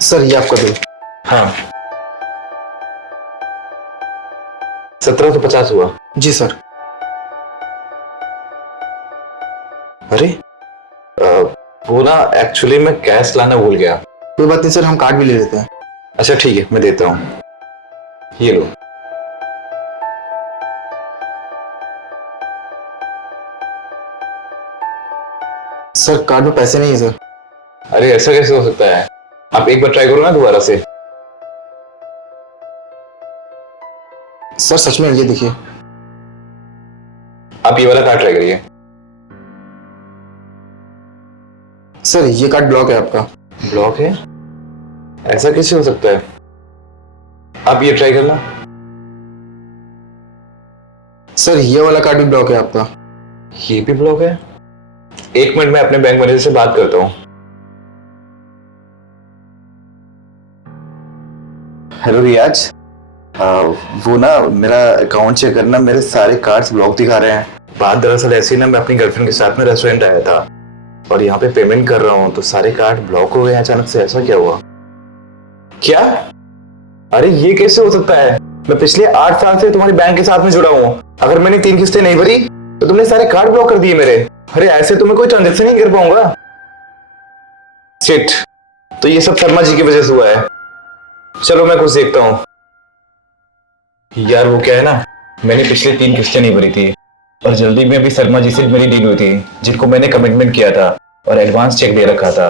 Sir ये आपका bill. हाँ 1750 हुआ। जी सर। अरे वो ना एक्चुअली मैं कैश लाना भूल गया। कोई बात नहीं सर, हम कार्ड भी ले लेते हैं। अच्छा ठीक है, मैं देता हूँ, ये लो। सर कार्ड में पैसे नहीं है सर। अरे ऐसा कैसे हो सकता है? आप एक बार ट्राई करो ना दोबारा से। सर सच में ये देखिए। आप ये वाला कार्ड ट्राई करिए। सर ये कार्ड ब्लॉक है आपका। ब्लॉक है? ऐसा कैसे हो सकता है? आप ये ट्राई करना। सर ये वाला कार्ड भी ब्लॉक है आपका। ये भी ब्लॉक है? एक मिनट में अपने बैंक मैनेजर से बात करता हूँ। हेलो रियाज, वो ना मेरा अकाउंट चेक करना, मेरे सारे कार्ड्स ब्लॉक दिखा रहे हैं। बात दरअसल ऐसी ना, मैं अपनी गर्लफ्रेंड के साथ में रेस्टोरेंट आया था और यहाँ पे पेमेंट कर रहा हूँ तो सारे कार्ड ब्लॉक हो गए अचानक से। ऐसा क्या हुआ? क्या? अरे ये कैसे हो सकता है? मैं पिछले 8 साल से तुम्हारे बैंक के साथ में जुड़ा हूँ। अगर मैंने 3 किस्तें नहीं भरी तो तुमने सारे कार्ड ब्लॉक कर दिए मेरे। अरे ऐसे तो मैं कोई ट्रांजेक्शन नहीं कर पाऊंगा। शिट, तो ये सब शर्मा जी की वजह से हुआ है। चलो मैं कुछ देखता हूँ। यार वो क्या है ना, मैंने पिछले 3 किस्तें नहीं भरी थी और जल्दी में अभी शर्मा जी से मेरी डील हुई थी, जिनको मैंने कमिटमेंट किया था और एडवांस चेक दे रखा था।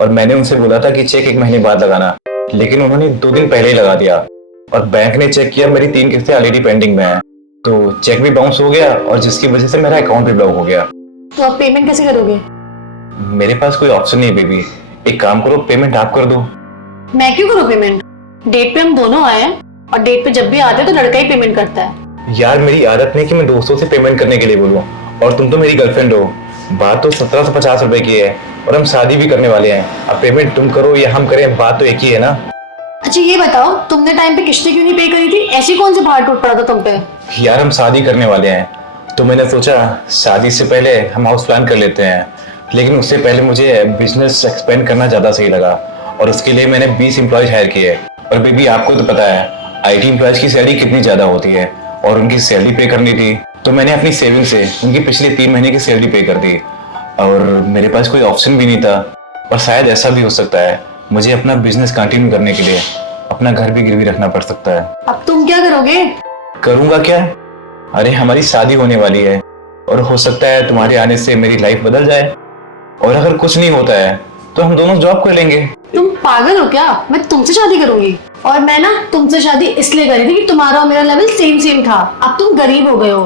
और मैंने उनसे बोला था कि चेक 1 महीने बाद लगाना, लेकिन उन्होंने 2 दिन पहले ही लगा दिया। और बैंक ने चेक किया, मेरी 3 किस्तें ऑलरेडी पेंडिंग में है, तो चेक भी बाउंस हो गया और जिसकी वजह से मेरा अकाउंट भी ब्लॉक हो गया। तो आप पेमेंट कैसे करोगे? मेरे पास कोई ऑप्शन नहीं है बेबी, एक काम करो, पेमेंट आप कर दो। मैं क्यों करूँ पेमेंट? डेट पे हम दोनों आए हैं और डेट पे जब भी आते हैं तो लड़का ही पेमेंट करता है। यार मेरी आदत नहीं कि मैं दोस्तों से पेमेंट करने के लिए बोलूं, और तुम तो मेरी गर्लफ्रेंड हो। बात तो 1750 रुपए की है और हम शादी भी करने वाले हैं। अब पेमेंट तुम करो या हम करें, बात तो एक ही है ना। अच्छा ये बताओ, तुमने टाइम पे किस्तें क्यों नहीं पे करी थी? ऐसी कौन सी भार टूट पड़ा था तुम पे? यार हम शादी करने वाले हैं तो मैंने सोचा शादी से पहले हम हाउस प्लान कर लेते हैं, लेकिन उससे पहले मुझे बिजनेस एक्सपेंड करना ज़्यादा सही लगा और उसके लिए मैंने 20 एम्प्लॉयज हायर किए। और बेबी आपको तो पता है IT एम्प्लॉयज की सैलरी कितनी ज़्यादा होती है और उनकी सैलरी पे करनी थी, तो मैंने अपनी सेविंग से उनकी पिछले 3 महीने की सैलरी पे कर दी। और मेरे पास कोई ऑप्शन भी नहीं था, और शायद ऐसा भी हो सकता है मुझे अपना बिजनेस कंटिन्यू करने के लिए अपना घर भी गिरवी रखना पड़ सकता है। अब तुम क्या करोगे? करूंगा क्या? अरे हमारी शादी होने वाली है और हो सकता है तुम्हारे आने से मेरी लाइफ बदल जाए, और अगर कुछ नहीं होता है तो हम दोनों जॉब कर लेंगे। तुम पागल हो क्या? मैं तुमसे शादी करूंगी। और मैं ना तुमसे शादी इसलिए करी थी कि तुम्हारा और मेरा लेवल सेम था। अब तुम गरीब हो गए हो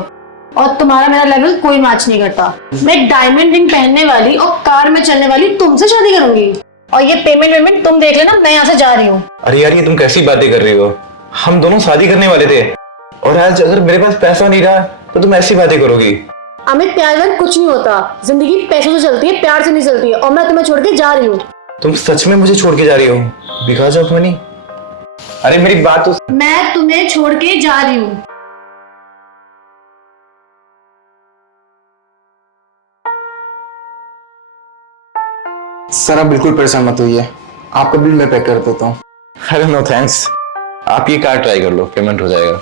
और तुम्हारा मेरा लेवल कोई मैच नहीं करता। मैं डायमंड रिंग पहनने वाली और कार में चलने वाली तुमसे शादी करूंगी। और ये पेमेंट तुम देख लेना, मैं यहाँ से जा रही हूँ। अरे यार ये तुम कैसी बातें कर रही हो? हम दोनों शादी करने वाले थे और आज अगर मेरे पास पैसा नहीं रहा तो तुम ऐसी बातें करोगी? अमित प्यार में कुछ नहीं होता, जिंदगी पैसों से चलती है, प्यार से नहीं चलती है। और मैं तुम्हें छोड़ के जा रही हूँ। तुम सच में मुझे छोड़ के जा रही हो? Because of money? अरे मेरी बात तो। मैं तुम्हें छोड़ के जा रही हूँ। सर आप बिल्कुल परेशान मत होइए, आपका बिल मैं पे कर देता हूँ। अरे नो थैंक्स, आप ये कार्ड ट्राई कर लो, पेमेंट हो जाएगा।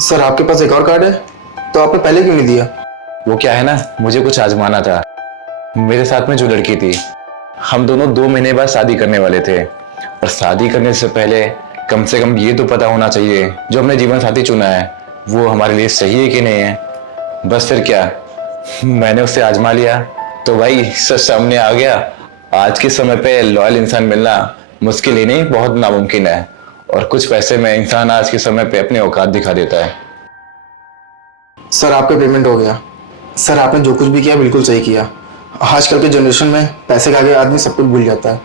सर आपके पास एक और कार्ड है, तो आपने पहले क्यों नहीं दिया? वो क्या है ना, मुझे कुछ आजमाना था। मेरे साथ में जो लड़की थी, हम दोनों 2 महीने बाद शादी करने वाले थे, और शादी करने से पहले कम से कम ये तो पता होना चाहिए जो हमने जीवन साथी चुना है वो हमारे लिए सही है कि नहीं है। बस फिर क्या, मैंने उससे आजमा लिया तो भाई सच सामने आ गया। आज के समय पे लॉयल इंसान मिलना मुश्किल ही नहीं, बहुत नामुमकिन है, और कुछ पैसे में इंसान आज के समय पे अपनी औकात दिखा देता है। सर आपका पेमेंट हो गया। सर आपने जो कुछ भी किया बिल्कुल सही किया। आजकल के जनरेशन में पैसे के आगे आदमी सब कुछ भूल जाता है।